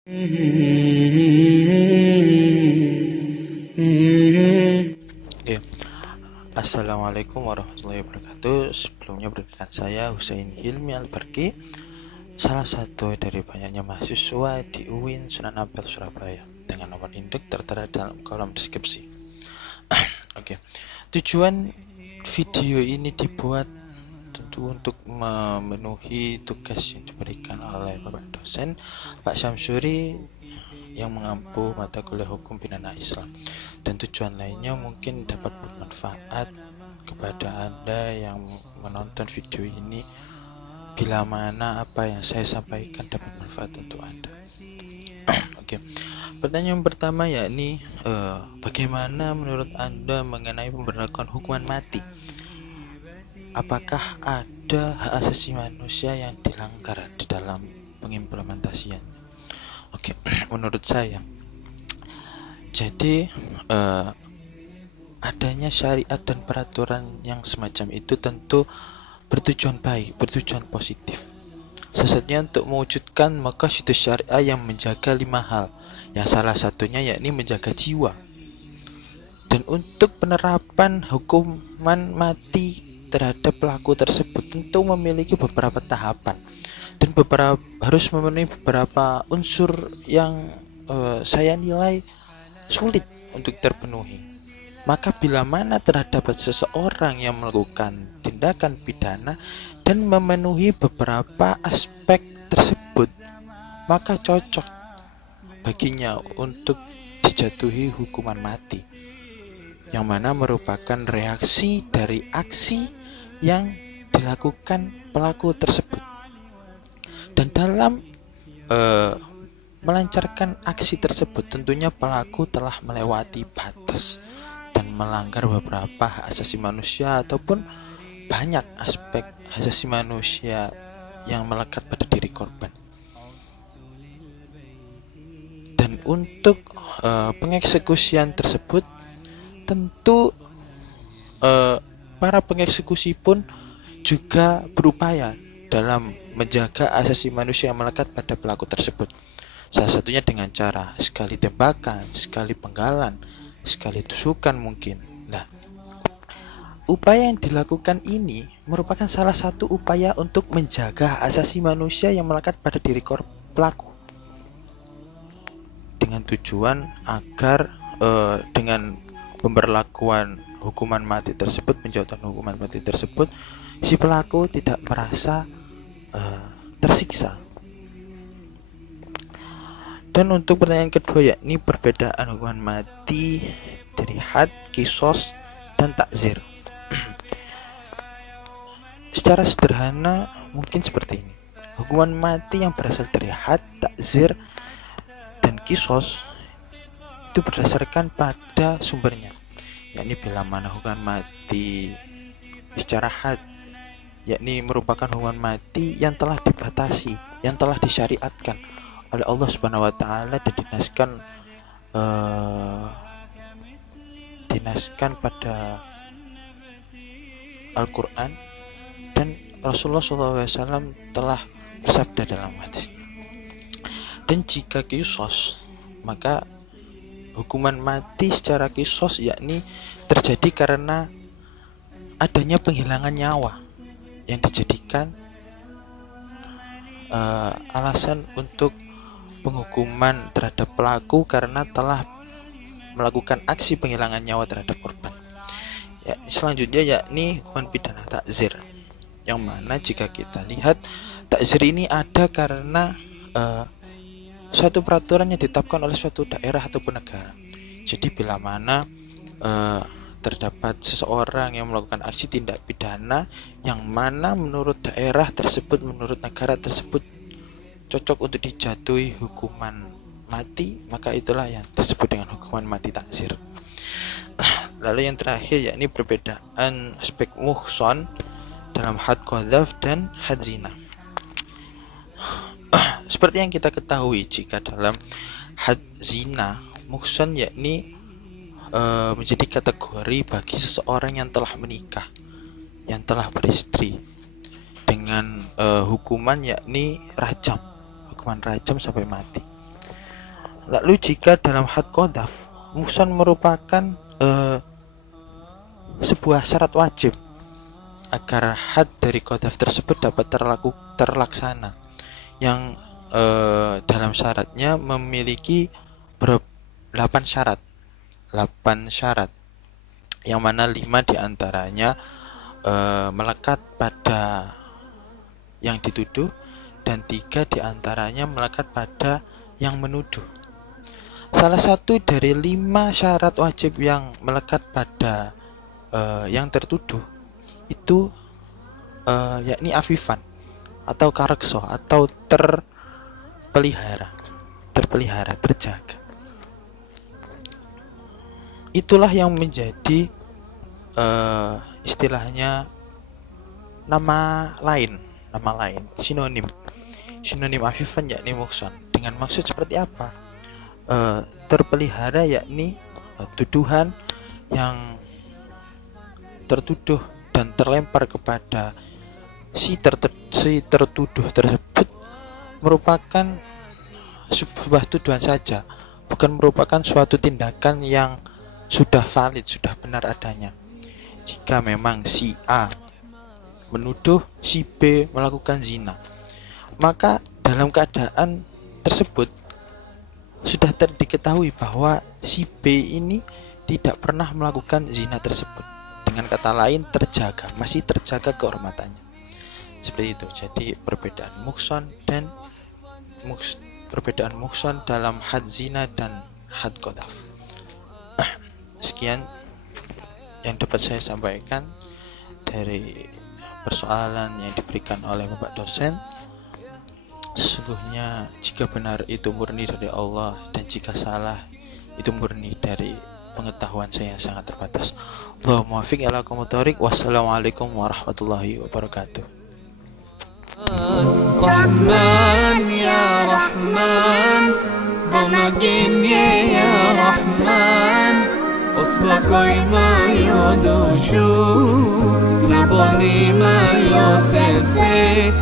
Oke, Assalamualaikum warahmatullahi wabarakatuh. Sebelumnya perkenalkan saya Husain Hilmi Albarki, salah satu dari banyaknya mahasiswa di UIN Sunan Ampel Surabaya, dengan nomor induk tertera dalam kolom deskripsi. Oke, tujuan video ini dibuat tentu untuk memenuhi tugas yang diberikan oleh Bapak dosen Pak Syamsuri yang mengampu mata kuliah hukum pidana Islam, dan tujuan lainnya mungkin dapat bermanfaat kepada Anda yang menonton video ini bila mana apa yang saya sampaikan dapat manfaat untuk Anda. Oke, pertanyaan pertama yakni bagaimana menurut Anda mengenai pemberlakuan hukuman mati? Apakah ada hak asasi manusia yang dilanggar di dalam pengimplementasiannya? Oke, menurut saya, jadi adanya syariat dan peraturan yang semacam itu tentu bertujuan baik, bertujuan positif. Sesungguhnya untuk mewujudkan maqasid syariah yang menjaga 5 hal, yang salah satunya yakni menjaga jiwa. Dan untuk penerapan hukuman mati terhadap pelaku tersebut tentu memiliki beberapa tahapan dan harus memenuhi beberapa unsur yang saya nilai sulit untuk terpenuhi. Maka bila mana terdapat seseorang yang melakukan tindakan pidana dan memenuhi beberapa aspek tersebut, maka cocok baginya untuk dijatuhi hukuman mati, yang mana merupakan reaksi dari aksi yang dilakukan pelaku tersebut. Dan dalam melancarkan aksi tersebut, tentunya pelaku telah melewati batas dan melanggar beberapa hak asasi manusia ataupun banyak aspek hak asasi manusia yang melekat pada diri korban. Dan untuk pengeksekusian tersebut, tentu para pengeksekusi pun juga berupaya dalam menjaga asasi manusia yang melekat pada pelaku tersebut. Salah satunya dengan cara sekali tembakan, sekali penggalan, sekali tusukan mungkin. Nah, upaya yang dilakukan ini merupakan salah satu upaya untuk menjaga asasi manusia yang melekat pada diri pelaku, dengan tujuan agar dengan pemberlakuan hukuman mati tersebut, penjatuhan hukuman mati tersebut, si pelaku tidak merasa tersiksa. Dan untuk pertanyaan kedua yakni perbedaan hukuman mati dari had, kisos, dan takzir. Secara sederhana mungkin seperti ini. Hukuman mati yang berasal dari had, takzir, dan kisos itu berdasarkan pada sumbernya, yakni bila mana hukuman mati secara had yakni merupakan hukuman mati yang telah dibatasi, yang telah disyariatkan oleh Allah Subhanahu wa taala dan dinaskan pada Al-Qur'an, dan Rasulullah SAW telah bersabda dalam hadis. Dan jika kisos, maka hukuman mati secara kisos yakni terjadi karena adanya penghilangan nyawa yang dijadikan alasan untuk penghukuman terhadap pelaku karena telah melakukan aksi penghilangan nyawa terhadap korban. Ya, selanjutnya yakni hukuman pidana takzir, yang mana jika kita lihat takzir ini ada karena suatu peraturan yang ditetapkan oleh suatu daerah ataupun negara. Jadi bila mana terdapat seseorang yang melakukan aksi tindak pidana yang mana menurut daerah tersebut, menurut negara tersebut cocok untuk dijatuhi hukuman mati, maka itulah yang disebut dengan hukuman mati takzir. Lalu yang terakhir yakni perbedaan aspek muhson dalam had qadzaf dan had zina. Seperti yang kita ketahui, jika dalam had zina, muhson yakni menjadi kategori bagi seseorang yang telah menikah, yang telah beristri, dengan hukuman yakni rajam, hukuman rajam sampai mati. Lalu jika dalam had qadhaf muhsan merupakan sebuah syarat wajib agar had dari qadhaf tersebut dapat terlaksana, yang dalam syaratnya memiliki 8 syarat, yang mana 5 diantaranya melekat pada yang dituduh dan 3 diantaranya melekat pada yang menuduh. Salah satu dari 5 syarat wajib yang melekat pada yang tertuduh itu yakni afifan atau karekso atau terpelihara, terjaga. Itulah yang menjadi istilahnya nama lain, sinonim afifan yakni muhsan. Dengan maksud seperti apa? Terpelihara yakni tuduhan yang tertuduh dan terlempar kepada si tertuduh tersebut merupakan sebuah tuduhan saja, bukan merupakan suatu tindakan yang sudah valid, sudah benar adanya. Jika memang si A menuduh si B melakukan zina, maka dalam keadaan tersebut sudah diketahui bahwa si B ini tidak pernah melakukan zina tersebut. Dengan kata lain, masih terjaga kehormatannya. Seperti itu. Jadi perbedaan muhsan dalam had zina dan had qadhaf. Sekian yang dapat saya sampaikan dari persoalan yang diberikan oleh Bapak dosen. Sesungguhnya jika benar itu murni dari Allah, dan jika salah itu murni dari pengetahuan saya yang sangat terbatas. Allahumma muwaffiq ila aqwamit thoriq. Wassalamualaikum warahmatullahi wabarakatuh. Rahman ya Rahman, بمجيني يا رحمن أصبحي ما يدوشو نبني ما يوسنسي